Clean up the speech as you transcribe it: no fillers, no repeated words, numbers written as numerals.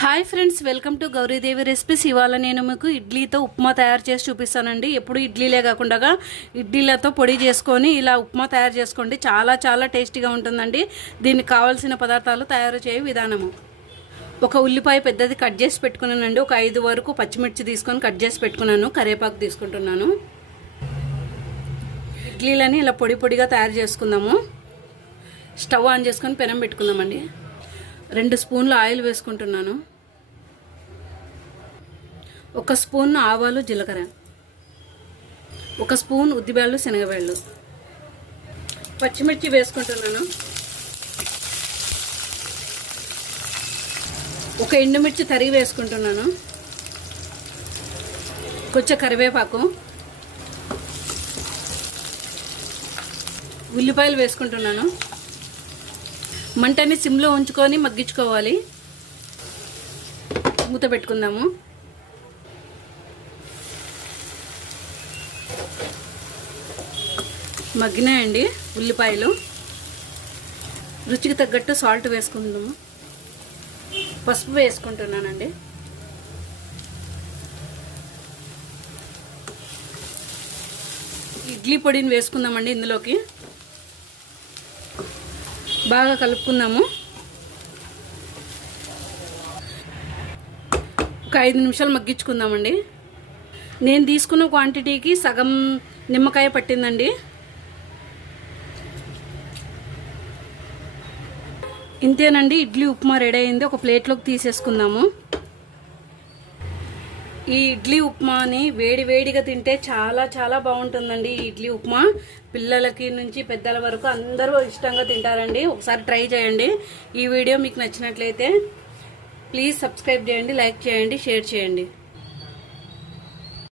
Hi friends, welcome to Gauri Devi recipes. ఇవాళ నేను మీకు ఇడ్లీతో ఉప్మా తయారు చేసి చూపిస్తానండి. ఎప్పుడు ఇడ్లీలే కాకుండా ఇడ్లీలతో పొడి చేసుకొని ఇలా ఉప్మా తయారు చేసుకోండి. చాలా చాలా టేస్టీగా ఉంటుందండి. దీనికి కావాల్సిన పదార్థాలు తయారు చేయ విధానము: ఒక ఉల్లిపాయ పెద్దది కట్ చేసి పెట్టుకున్నానండి. ఒక 5 వరకు పచ్చిమిర్చి తీసుకొని కట్ చేసి పెట్టుకున్నాను. కరివేపాకు తీసుకుంటున్నాను. ఇడ్లీలని ఇలా పొడి పొడిగా తయారు చేసుకుందాము. స్టవ్ ఆన్ చేసుకొని పెనం పెట్టుకుందామండి. 2 స్పూన్లు ఆయిల్ వేసుకుంటున్నాను. 1 స్పూన్ ఆవాలు జీలకర్ర, 1 స్పూన్ ఉద్దిబేళ్ళు శనగబేళ్ళు, పచ్చిమిర్చి వేసుకుంటున్నాను. 1 ఎండుమిర్చి తరిగి వేసుకుంటున్నాను. కొంచెం కరివేపాకు, ఉల్లిపాయలు వేసుకుంటున్నాను. మంటని సిమ్లో ఉంచుకొని మగ్గించుకోవాలి. మూత పెట్టుకుందాము. మగ్గినాయండి ఉల్లిపాయలు. రుచికి తగ్గట్టు సాల్ట్ వేసుకుందాము. పసుపు వేసుకుంటున్నానండి. ఇడ్లీ పొడిని వేసుకుందామండి. ఇందులోకి బాగా కలుపుకుందాము. ఒక 5 నిమిషాలు మగ్గించుకుందామండి. నేను తీసుకున్న క్వాంటిటీకి సగం నిమ్మకాయ పట్టిందండి. ఇంతేనండి, ఇడ్లీ ఉప్మా రెడీ అయింది. ఒక ప్లేట్లోకి తీసేసుకుందాము. ఈ ఇడ్లీ ఉప్మాని వేడి వేడిగా తింటే చాలా చాలా బాగుంటుందండి. ఈ ఇడ్లీ ఉప్మా పిల్లలకి నుంచి పెద్దల వరకు అందరూ ఇష్టంగా తింటారండి. ఒకసారి ట్రై చేయండి. ఈ వీడియో మీకు నచ్చినట్లయితే ప్లీజ్ సబ్స్క్రైబ్ చేయండి, లైక్ చేయండి, షేర్ చేయండి.